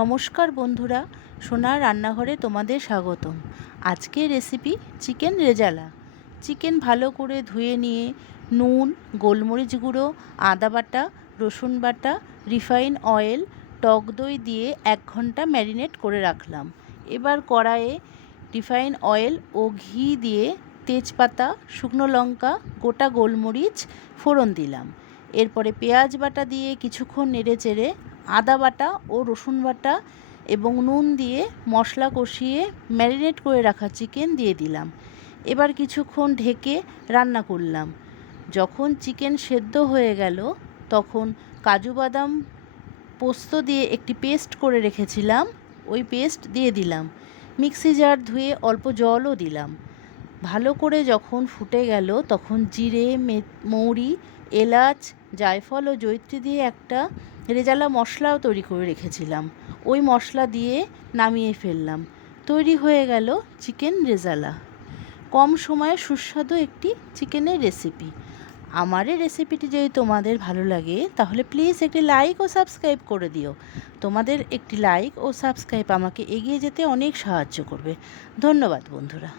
নমস্কার বন্ধুরা, সোনার রান্নাঘরে তোমাদের স্বাগতম। আজকের রেসিপি চিকেন রেজালা। চিকেন ভালো করে ধুয়ে নিয়ে নুন, গোলমরিচ গুঁড়ো, আদা বাটা, রসুন বাটা, রিফাইন অয়েল, টক দই দিয়ে 1 ঘন্টা ম্যারিনেট করে রাখলাম। এবার কড়াইয়ে রিফাইন অয়েল ও ঘি দিয়ে তেজপাতা, শুকনো লঙ্কা, গোটা গোলমরিচ ফোড়ন দিলাম। এরপরে পেঁয়াজ বাটা দিয়ে কিছুক্ষণ নেড়েচেড়ে আদা বাটা ও রসুন বাটা এবং নুন দিয়ে মশলা কষিয়ে ম্যারিনেট করে রাখা চিকেন দিয়ে দিলাম। এবার কিছুক্ষণ ঢেকে রান্না করলাম। যখন চিকেন সেদ্ধ হয়ে গেল তখন কাজু বাদাম পোস্ত দিয়ে একটি পেস্ট করে রেখেছিলাম, ওই পেস্ট দিয়ে দিলাম। মিক্সি জার ধুয়ে অল্প জলও দিলাম। ভালো করে যখন ফুটে গেল তখন জিরে, মৌরি, এলাচ, জায়ফল ও জয়িত্রী দিয়ে একটা রেজালা মশলাও তৈরি করে রেখেছিলাম, ওই মশলা দিয়ে নামিয়ে ফেললাম। তৈরি হয়ে গেল চিকেন রেজালা। কম সময়ে সুস্বাদু একটি চিকেনের রেসিপি। আমার এই রেসিপিটি যদি তোমাদের ভালো লাগে তাহলে প্লিজ একটি লাইক ও সাবস্ক্রাইব করে দিও। তোমাদের একটি লাইক ও সাবস্ক্রাইব আমাকে এগিয়ে যেতে অনেক সাহায্য করবে। ধন্যবাদ বন্ধুরা।